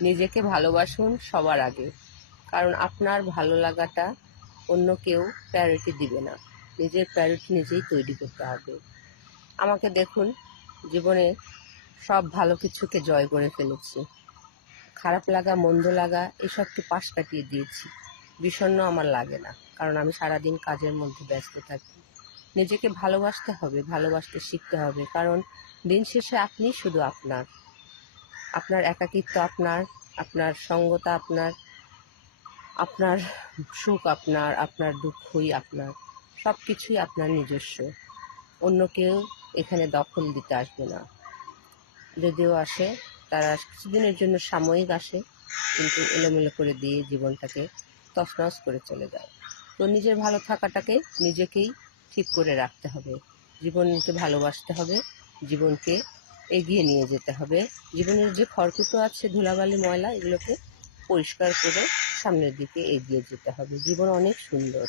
নিজেকে ভালোবাসুন সবার আগে, কারণ আপনার ভালো লাগাটা অন্য কেউ প্রায়োরিটি দিবে না। নিজের প্রায়োরিটি নিজেই তৈরি করতে হবে। আমাকে দেখুন, জীবনে সব ভালো কিছুকে জয় করে ফেলেছি। খারাপ লাগা, মন্দ লাগা এসবকে পাশ কাটিয়ে দিয়েছি। বিষণ্ণ আমার লাগে না, কারণ আমি সারাদিন কাজের মধ্যে ব্যস্ত থাকি। নিজেকে ভালোবাসতে হবে, ভালোবাসতে শিখতে হবে, কারণ দিন শেষে আপনি শুধু আপনার। আপনার একাকিত্ব আপনার, আপনার সঙ্গতা আপনার, আপনার সুখ আপনার, আপনার দুঃখই আপনার, সব কিছুই আপনার নিজস্ব। অন্য কেউ এখানে দখল দিতে আসবে না। যদিও আসে, তারা কিছুদিনের জন্য সাময়িক আসে, কিন্তু এলোমেলো করে দিয়ে জীবনটাকে তছনছ করে চলে যায়। তো নিজের ভালো থাকাটাকে নিজেকেই ঠিক করে রাখতে হবে। জীবনকে ভালোবাসতে হবে, জীবনকে এগিয়ে নিয়ে যেতে হবে। জীবনের যে খড়কুটো আছে, ধুলাবালি, ময়লা, এগুলোকে পরিষ্কার করে সামনের দিকে এগিয়ে যেতে হবে। জীবন অনেক সুন্দর।